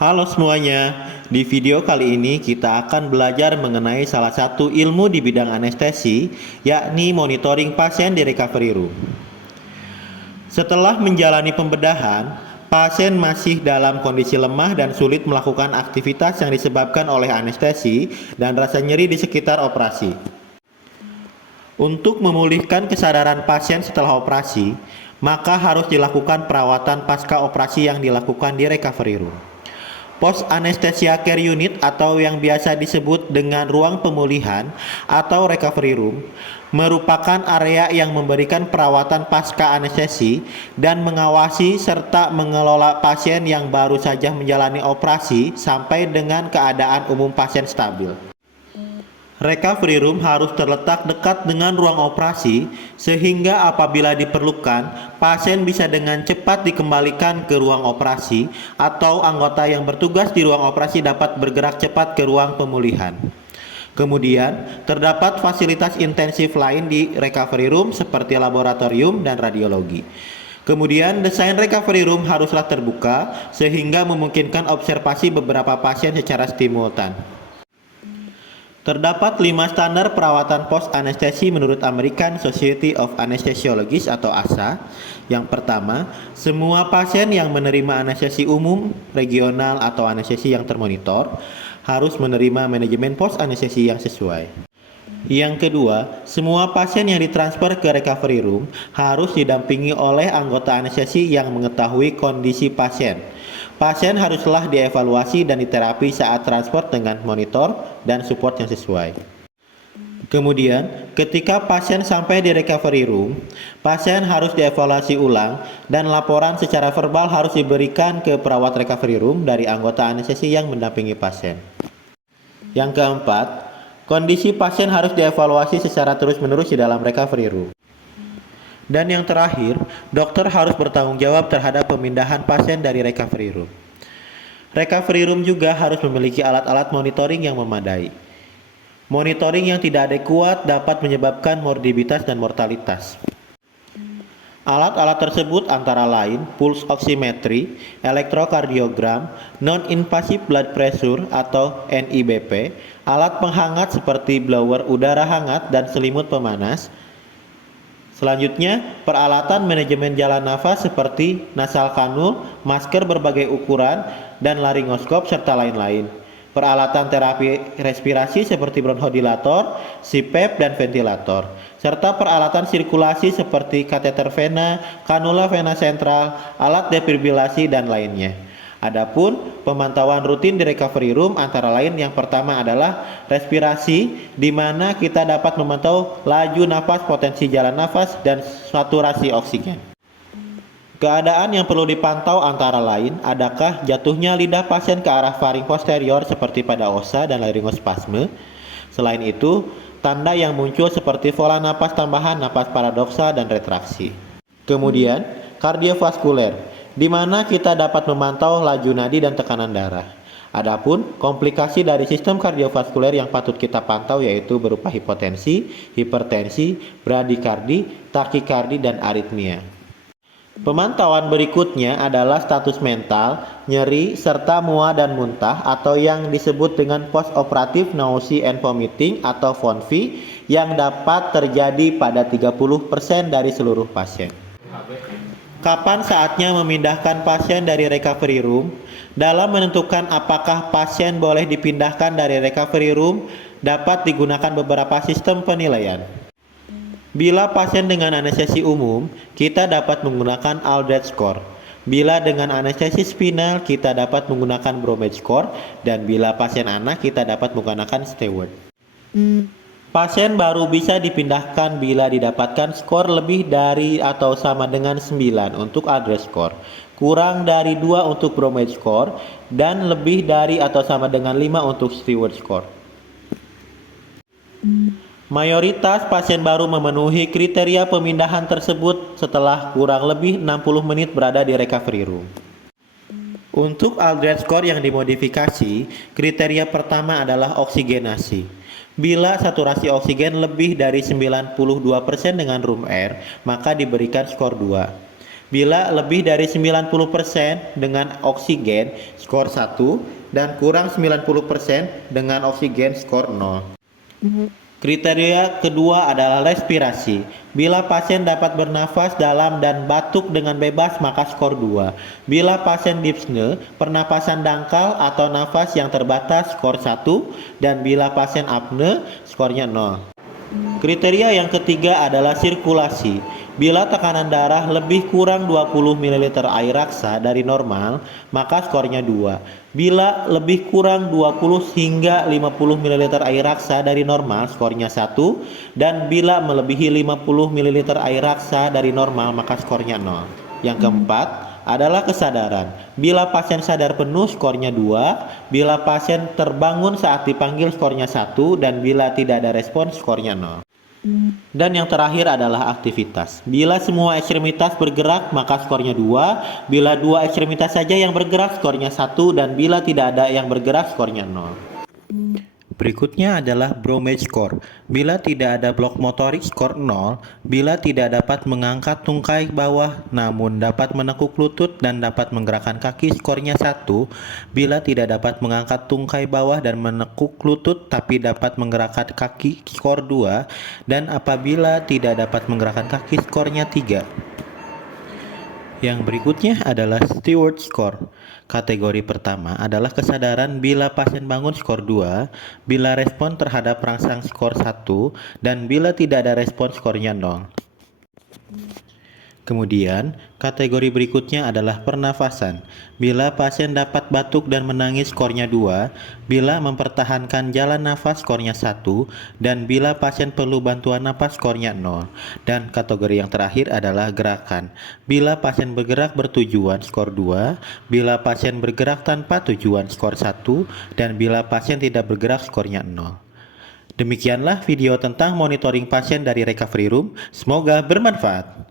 Halo semuanya, di video kali ini kita akan belajar mengenai salah satu ilmu di bidang anestesi, yakni monitoring pasien di recovery room. Setelah menjalani pembedahan, pasien masih dalam kondisi lemah dan sulit melakukan aktivitas yang disebabkan oleh anestesi dan rasa nyeri di sekitar operasi. Untuk memulihkan kesadaran pasien setelah operasi, maka harus dilakukan perawatan pasca operasi yang dilakukan di recovery room. Post Anesthesia Care Unit atau yang biasa disebut dengan ruang pemulihan atau recovery room merupakan area yang memberikan perawatan pasca anestesi dan mengawasi serta mengelola pasien yang baru saja menjalani operasi sampai dengan keadaan umum pasien stabil. Recovery room harus terletak dekat dengan ruang operasi sehingga apabila diperlukan, pasien bisa dengan cepat dikembalikan ke ruang operasi atau anggota yang bertugas di ruang operasi dapat bergerak cepat ke ruang pemulihan. Kemudian, terdapat fasilitas intensif lain di recovery room seperti laboratorium dan radiologi. Kemudian, desain recovery room haruslah terbuka sehingga memungkinkan observasi beberapa pasien secara simultan. Terdapat 5 standar perawatan post anestesi menurut American Society of Anesthesiologists atau ASA. Yang pertama, semua pasien yang menerima anestesi umum, regional atau anestesi yang termonitor harus menerima manajemen post anestesi yang sesuai. Yang kedua, semua pasien yang ditransfer ke recovery room harus didampingi oleh anggota anestesi yang mengetahui kondisi pasien. Pasien haruslah dievaluasi dan diterapi saat transfer dengan monitor dan support yang sesuai. Kemudian, ketika pasien sampai di recovery room, pasien harus dievaluasi ulang dan laporan secara verbal harus diberikan ke perawat recovery room dari anggota anestesi yang mendampingi pasien. Yang keempat, kondisi pasien harus dievaluasi secara terus-menerus di dalam recovery room. Dan yang terakhir, dokter harus bertanggung jawab terhadap pemindahan pasien dari recovery room. Recovery room juga harus memiliki alat-alat monitoring yang memadai. Monitoring yang tidak adekuat dapat menyebabkan morbiditas dan mortalitas. Alat-alat tersebut antara lain pulse oximetry, elektrokardiogram, non-invasive blood pressure atau NIBP, alat penghangat seperti blower udara hangat dan selimut pemanas. Selanjutnya, peralatan manajemen jalan nafas seperti nasal kanul, masker berbagai ukuran, dan laringoskop serta lain-lain. Peralatan terapi respirasi seperti bronchodilator, CPAP, dan ventilator. Serta peralatan sirkulasi seperti kateter vena, kanula vena sentral, alat defibrilasi, dan lainnya. Adapun pemantauan rutin di recovery room antara lain yang pertama adalah respirasi, di mana kita dapat memantau laju nafas, potensi jalan nafas, dan saturasi oksigen. Keadaan yang perlu dipantau antara lain adakah jatuhnya lidah pasien ke arah faring posterior seperti pada osa dan laryngospasme. Selain itu, tanda yang muncul seperti pola napas tambahan, napas paradoksa, dan retraksi. Kemudian, kardiovaskuler, di mana kita dapat memantau laju nadi dan tekanan darah. Adapun komplikasi dari sistem kardiovaskuler yang patut kita pantau yaitu berupa hipotensi, hipertensi, bradikardi, takikardi, dan aritmia. Pemantauan berikutnya adalah status mental, nyeri, serta mual dan muntah atau yang disebut dengan post-operative nausea and vomiting atau PONV yang dapat terjadi pada 30% dari seluruh pasien. Kapan saatnya memindahkan pasien dari recovery room? Dalam menentukan apakah pasien boleh dipindahkan dari recovery room, dapat digunakan beberapa sistem penilaian. Bila pasien dengan anestesi umum, kita dapat menggunakan Aldrich score. Bila dengan anestesi spinal, kita dapat menggunakan Bromage score. Dan bila pasien anak, kita dapat menggunakan Stewart. Pasien baru bisa dipindahkan bila didapatkan skor lebih dari atau sama dengan 9 untuk Aldrich score, kurang dari 2 untuk Bromage score, dan lebih dari atau sama dengan 5 untuk Stewart score. Mayoritas pasien baru memenuhi kriteria pemindahan tersebut setelah kurang lebih 60 menit berada di recovery room. Untuk Aldrich score yang dimodifikasi, kriteria pertama adalah oksigenasi. Bila saturasi oksigen lebih dari 92% dengan room air, maka diberikan skor 2. Bila lebih dari 90% dengan oksigen skor 1 dan kurang 90% dengan oksigen skor 0. Kriteria kedua adalah respirasi. Bila pasien dapat bernafas dalam dan batuk dengan bebas maka skor 2. Bila pasien dyspne, pernapasan dangkal atau nafas yang terbatas skor 1 dan bila pasien apne skornya 0. Kriteria yang ketiga adalah sirkulasi. Bila tekanan darah lebih kurang 20 ml air raksa dari normal, maka skornya 2. Bila lebih kurang 20 hingga 50 ml air raksa dari normal, skornya 1. Dan bila melebihi 50 ml air raksa dari normal, maka skornya 0. Yang keempat adalah kesadaran. Bila pasien sadar penuh skornya 2, bila pasien terbangun saat dipanggil skornya 1, dan bila tidak ada respon skornya 0. Dan yang terakhir adalah aktivitas. Bila semua ekstremitas bergerak maka skornya 2, bila dua ekstremitas saja yang bergerak skornya 1, dan bila tidak ada yang bergerak skornya 0. Berikutnya adalah Bromage score. Bila tidak ada blok motorik skor 0, bila tidak dapat mengangkat tungkai bawah namun dapat menekuk lutut dan dapat menggerakkan kaki skornya 1, bila tidak dapat mengangkat tungkai bawah dan menekuk lutut tapi dapat menggerakkan kaki skor 2, dan apabila tidak dapat menggerakkan kaki skornya 3. Yang berikutnya adalah Steward score. Kategori pertama adalah kesadaran bila pasien bangun skor 2, bila respon terhadap perangsang skor 1, dan bila tidak ada respon skornya 0. Kemudian, kategori berikutnya adalah pernafasan. Bila pasien dapat batuk dan menangis skornya 2, bila mempertahankan jalan nafas skornya 1, dan bila pasien perlu bantuan napas skornya 0. Dan kategori yang terakhir adalah gerakan. Bila pasien bergerak bertujuan skor 2, bila pasien bergerak tanpa tujuan skor 1, dan bila pasien tidak bergerak skornya 0. Demikianlah video tentang monitoring pasien dari Recovery Room. Semoga bermanfaat.